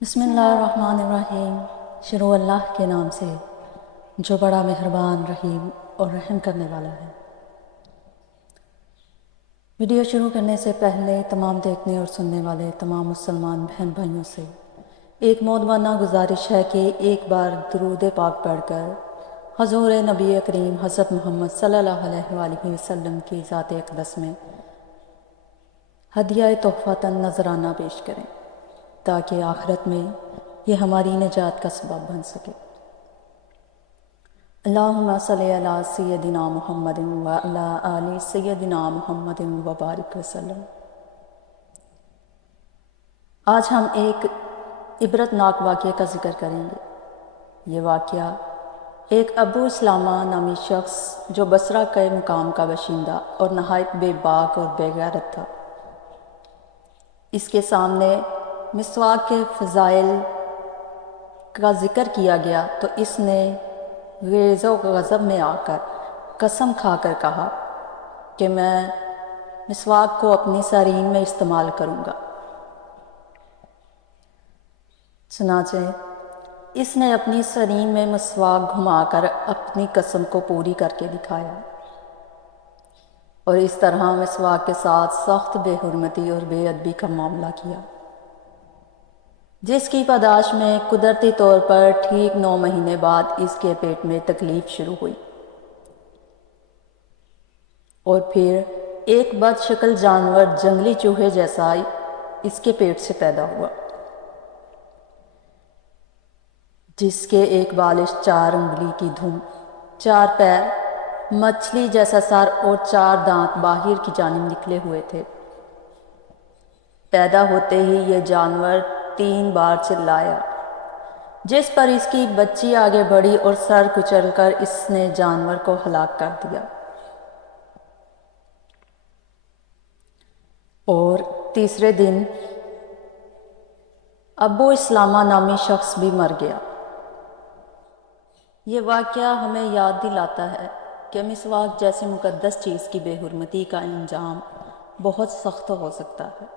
بسم اللہ الرحمن الرحیم۔ شروع اللہ کے نام سے جو بڑا مہربان رحیم اور رحم کرنے والا ہے۔ ویڈیو شروع کرنے سے پہلے تمام دیکھنے اور سننے والے تمام مسلمان بہن بھائیوں سے ایک مؤدبانہ گزارش ہے کہ ایک بار درود پاک پڑھ کر حضور نبی کریم حضرت محمد صلی اللہ علیہ وآلہ وسلم کی ذات اقدس میں ہدیہ تحفۃ نذرانہ پیش کریں تاکہ آخرت میں یہ ہماری نجات کا سبب بن سکے۔ اللہم صلی علی سیدنا محمد وعلی آل سیدنا محمد وبارک وسلم۔ آج ہم ایک عبرتناک واقعے کا ذکر کریں گے۔ یہ واقعہ ایک ابو اسلامہ نامی شخص جو بصرہ کے مقام کا باشندہ اور نہایت بے باک اور بے غیرت تھا، اس کے سامنے مسواک کے فضائل کا ذکر کیا گیا تو اس نے غیظ و غضب میں آ کر قسم کھا کر کہا کہ میں مسواک کو اپنی سرین میں استعمال کروں گا۔ چنانچہ اس نے اپنی سرین میں مسواک گھما کر اپنی قسم کو پوری کر کے دکھایا، اور اس طرح مسواک کے ساتھ سخت بے حرمتی اور بے ادبی کا معاملہ کیا، جس کی پاداش میں قدرتی طور پر ٹھیک 9 مہینے بعد اس کے پیٹ میں تکلیف شروع ہوئی، اور پھر ایک بد شکل جانور جنگلی چوہے جیسا اس کے پیٹ سے پیدا ہوا، جس کے ایک بالش 4 انگلی کی دھم، 4 پیر، مچھلی جیسا سر اور 4 دانت باہر کی جانب نکلے ہوئے تھے۔ پیدا ہوتے ہی یہ جانور 3 بار چلایا، جس پر اس کی بچی آگے بڑھی اور سر کچل کر اس نے جانور کو ہلاک کر دیا، اور تیسرے دن ابو اسلامہ نامی شخص بھی مر گیا۔ یہ واقعہ ہمیں یاد دلاتا ہے کہ مسواک جیسے مقدس چیز کی بے حرمتی کا انجام بہت سخت ہو سکتا ہے۔